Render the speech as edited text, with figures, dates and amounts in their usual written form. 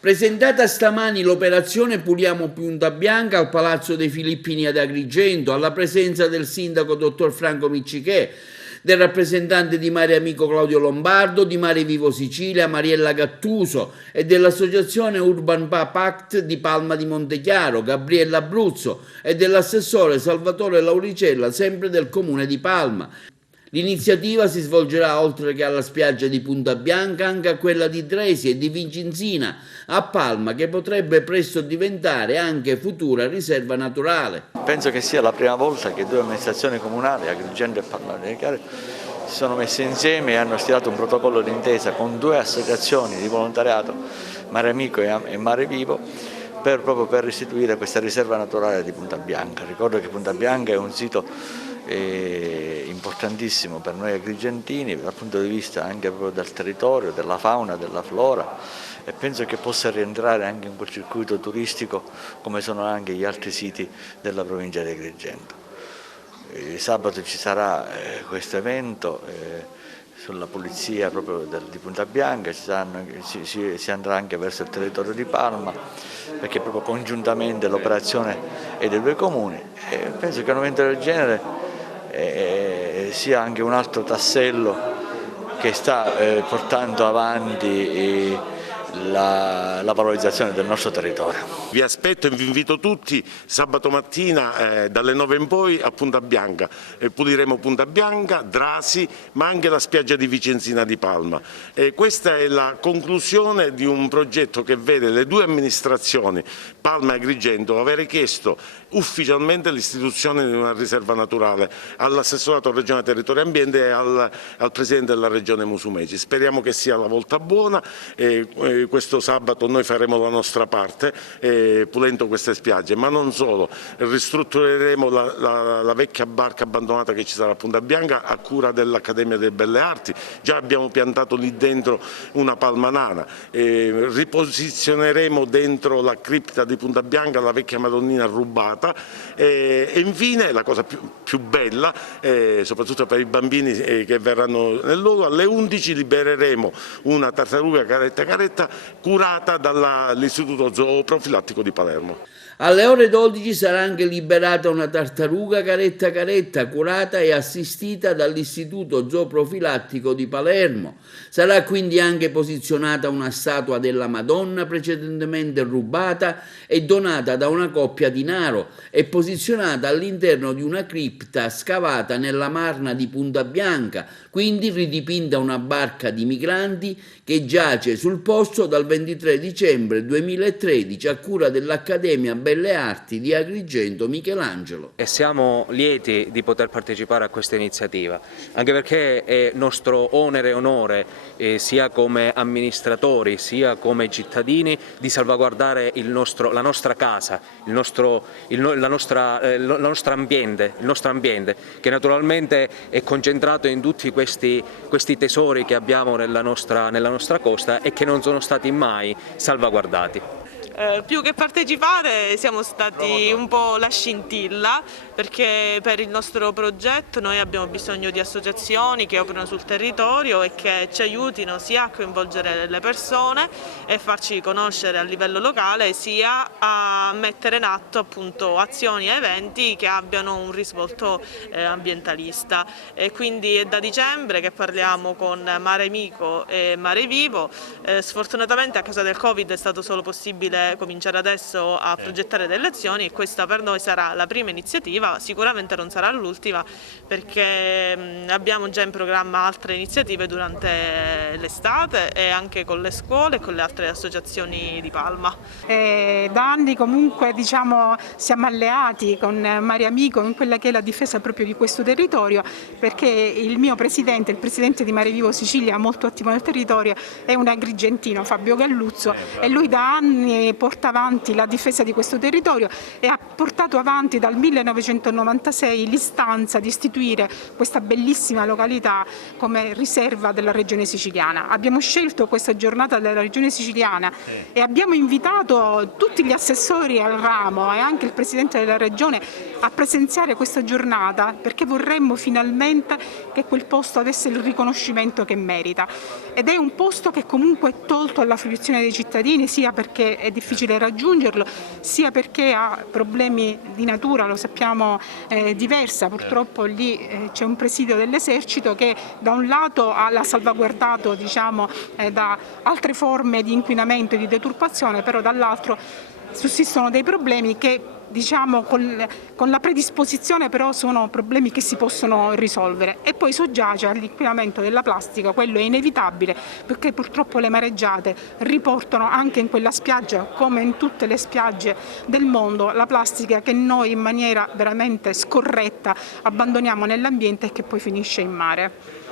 Presentata stamani l'operazione Puliamo Punta Bianca al Palazzo dei Filippini ad Agrigento, alla presenza del sindaco dottor Franco Miccichè, del rappresentante di Mare Amico Claudio Lombardo, di Mare Vivo Sicilia Mariella Gattuso e dell'associazione Urban Pact di Palma di Montechiaro Gabriella Abruzzo e dell'assessore Salvatore Lauricella, sempre del comune di Palma. L'iniziativa si svolgerà oltre che alla spiaggia di Punta Bianca anche a quella di Dresi e di Vicinzina a Palma, che potrebbe presto diventare anche futura riserva naturale. Penso che sia la prima volta che due amministrazioni comunali, Agrigento e Palma di Montechiaro, si sono messe insieme e hanno stilato un protocollo d'intesa con due associazioni di volontariato, Mare Amico e Mare Vivo, proprio per istituire questa riserva naturale di Punta Bianca. Ricordo che Punta Bianca è un sito importantissimo per noi agrigentini dal punto di vista anche proprio del territorio, della fauna, della flora, e penso che possa rientrare anche in quel circuito turistico come sono anche gli altri siti della provincia di Agrigento. Sabato ci sarà questo evento sulla pulizia proprio di Punta Bianca, si andrà anche verso il territorio di Palma, perché proprio congiuntamente l'operazione è dei due comuni, e penso che un evento del genere sia anche un altro tassello che sta portando avanti la valorizzazione del nostro territorio. Vi aspetto e vi invito tutti sabato mattina dalle 9 in poi a Punta Bianca. Puliremo Punta Bianca, Drasi, ma anche la spiaggia di Vicenzina di Palma. Questa è la conclusione di un progetto che vede le due amministrazioni, Palma e Agrigento, avere chiesto ufficialmente l'istituzione di una riserva naturale all'assessorato regionale territorio e ambiente e al presidente della regione Musumeci. Speriamo che sia la volta buona. Questo sabato noi faremo la nostra parte pulendo queste spiagge, ma non solo, ristruttureremo la vecchia barca abbandonata che ci sarà a Punta Bianca a cura dell'Accademia delle Belle Arti. Già abbiamo piantato lì dentro una palma nana, riposizioneremo dentro la cripta di Punta Bianca la vecchia Madonnina rubata e infine la cosa più bella, soprattutto per i bambini che verranno nel luogo, alle 11 libereremo una tartaruga caretta curata dall'Istituto Zooprofilattico di Palermo. Alle ore 12 sarà anche liberata una tartaruga caretta curata e assistita dall'Istituto Zooprofilattico di Palermo. Sarà quindi anche posizionata una statua della Madonna precedentemente rubata e donata da una coppia di Naro e posizionata all'interno di una cripta scavata nella marna di Punta Bianca, quindi ridipinta una barca di migranti che giace sul posto dal 23 dicembre 2013 a cura dell'Accademia Belle Arti di Agrigento Michelangelo. E siamo lieti di poter partecipare a questa iniziativa, anche perché è nostro onere e onore, sia come amministratori sia come cittadini, di salvaguardare la nostra casa, il nostro ambiente, che naturalmente è concentrato in tutti questi tesori che abbiamo nella nostra costa e che non sono stati mai salvaguardati. Più che partecipare siamo stati un po' la scintilla, perché per il nostro progetto noi abbiamo bisogno di associazioni che operano sul territorio e che ci aiutino sia a coinvolgere le persone e farci conoscere a livello locale, sia a mettere in atto appunto azioni e eventi che abbiano un risvolto ambientalista. E quindi è da dicembre che parliamo con Mare Amico e Mare Vivo. Sfortunatamente a causa del Covid è stato solo possibile cominciare adesso a progettare delle azioni, e questa per noi sarà la prima iniziativa, sicuramente non sarà l'ultima, perché abbiamo già in programma altre iniziative durante l'estate e anche con le scuole e con le altre associazioni di Palma. Da anni comunque siamo alleati con Mare Amico in quella che è la difesa proprio di questo territorio, perché il mio presidente, il presidente di Mare Vivo Sicilia, molto attivo nel territorio, è un agrigentino, Fabio Galluzzo, e lui da anni porta avanti la difesa di questo territorio e ha portato avanti dal 1996 l'istanza di istituire questa bellissima località come riserva della regione siciliana. Abbiamo scelto questa giornata della regione siciliana e abbiamo invitato tutti gli assessori al ramo e anche il Presidente della Regione a presenziare questa giornata perché vorremmo finalmente che quel posto avesse il riconoscimento che merita. Ed è un posto che comunque è tolto alla fruizione dei cittadini, sia perché è difficile raggiungerlo, sia perché ha problemi di natura, lo sappiamo, diversa. Purtroppo lì c'è un presidio dell'esercito che da un lato l'ha salvaguardato, diciamo, da altre forme di inquinamento e di deturpazione, però dall'altro sussistono dei problemi che, diciamo, con la predisposizione però sono problemi che si possono risolvere. E poi soggiace all'inquinamento della plastica, quello è inevitabile perché purtroppo le mareggiate riportano anche in quella spiaggia, come in tutte le spiagge del mondo, la plastica che noi in maniera veramente scorretta abbandoniamo nell'ambiente e che poi finisce in mare.